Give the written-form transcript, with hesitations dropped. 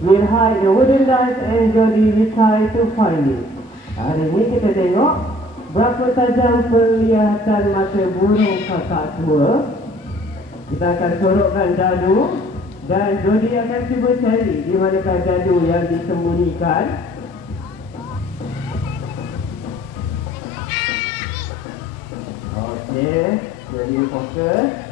We'll hide the wooden dice and Jody will try to find it. Hari ini kita tengok berapa tajam penglihatan mata burung kakak tua. Kita akan sorokkan jadu dan Jody akan cuba cari di manakah jadu yang disembunyikan. Okey, jadi fokus.